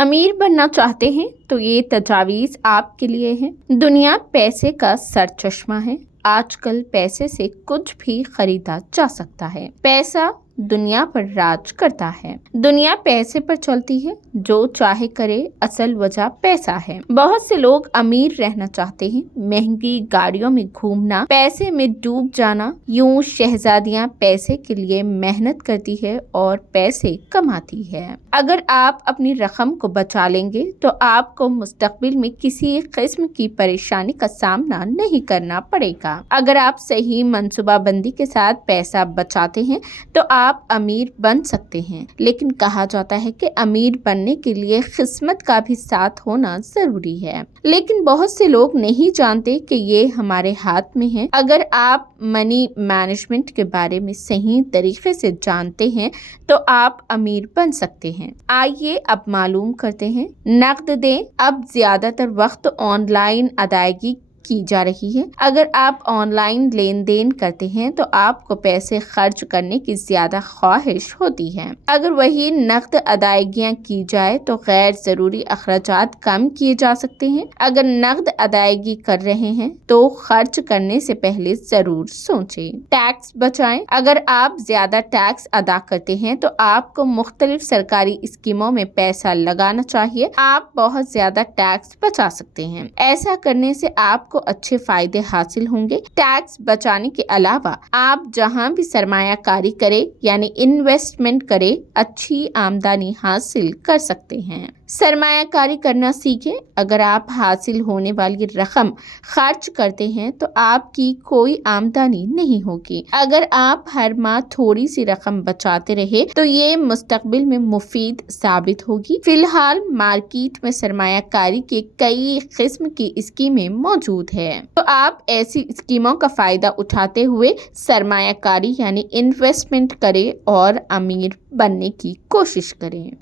अमीर बनना चाहते हैं तो ये तजावीज़ आपके लिए हैं। दुनिया पैसे का सरचश्मा है। आजकल पैसे से कुछ भी खरीदा जा सकता है। पैसा दुनिया पर राज करता है। दुनिया पैसे पर चलती है, जो चाहे करे, असल वजह पैसा है। बहुत से लोग अमीर रहना चाहते हैं, महंगी गाड़ियों में घूमना, पैसे में डूब जाना। यूं शहजादियां पैसे के लिए मेहनत करती है और पैसे कमाती है। अगर आप अपनी रकम को बचा लेंगे तो आपको मुस्तकबिल में किसी किस्म की परेशानी का सामना नहीं करना पड़ेगा। अगर आप सही मंसूबाबंदी के साथ पैसा बचाते हैं तो आप अमीर बन सकते हैं। लेकिन कहा जाता है कि अमीर बनने के लिए किस्मत का भी साथ होना जरूरी है। लेकिन बहुत से लोग नहीं जानते कि ये हमारे हाथ में है। अगर आप मनी मैनेजमेंट के बारे में सही तरीके से जानते हैं तो आप अमीर बन सकते हैं। आइए अब मालूम करते हैं। नकद दें। अब ज्यादातर वक्त ऑनलाइन अदायगी की जा रही है। अगर आप ऑनलाइन लेन देन करते हैं तो आपको पैसे खर्च करने की ज्यादा ख्वाहिश होती है। अगर वही नकद अदायगियां की जाए तो गैर जरूरी अखराजात कम किए जा सकते हैं। अगर नकद अदायगी कर रहे हैं तो खर्च करने से पहले जरूर सोचें। टैक्स बचाएं। अगर आप ज्यादा टैक्स अदा करते हैं तो आपको मुख्तलिफ सरकारी स्कीमों में पैसा लगाना चाहिए। आप बहुत ज्यादा टैक्स बचा सकते हैं। ऐसा करने से आपको अच्छे फायदे हासिल होंगे। टैक्स बचाने के अलावा आप जहां भी सरमायाकारी करें यानी इन्वेस्टमेंट करें, अच्छी आमदनी हासिल कर सकते हैं। सरमायाकारी करना सीखें। अगर आप हासिल होने वाली रकम खर्च करते हैं तो आपकी कोई आमदनी नहीं होगी। अगर आप हर माह थोड़ी सी रकम बचाते रहे तो ये मुस्तकबिल में मुफीद साबित होगी। फिलहाल मार्केट में सरमायाकारी के कई किस्म की स्कीमें मौजूद है, तो आप ऐसी स्कीमों का फायदा उठाते हुए सरमायाकारी यानी इन्वेस्टमेंट करें और अमीर बनने की कोशिश करें।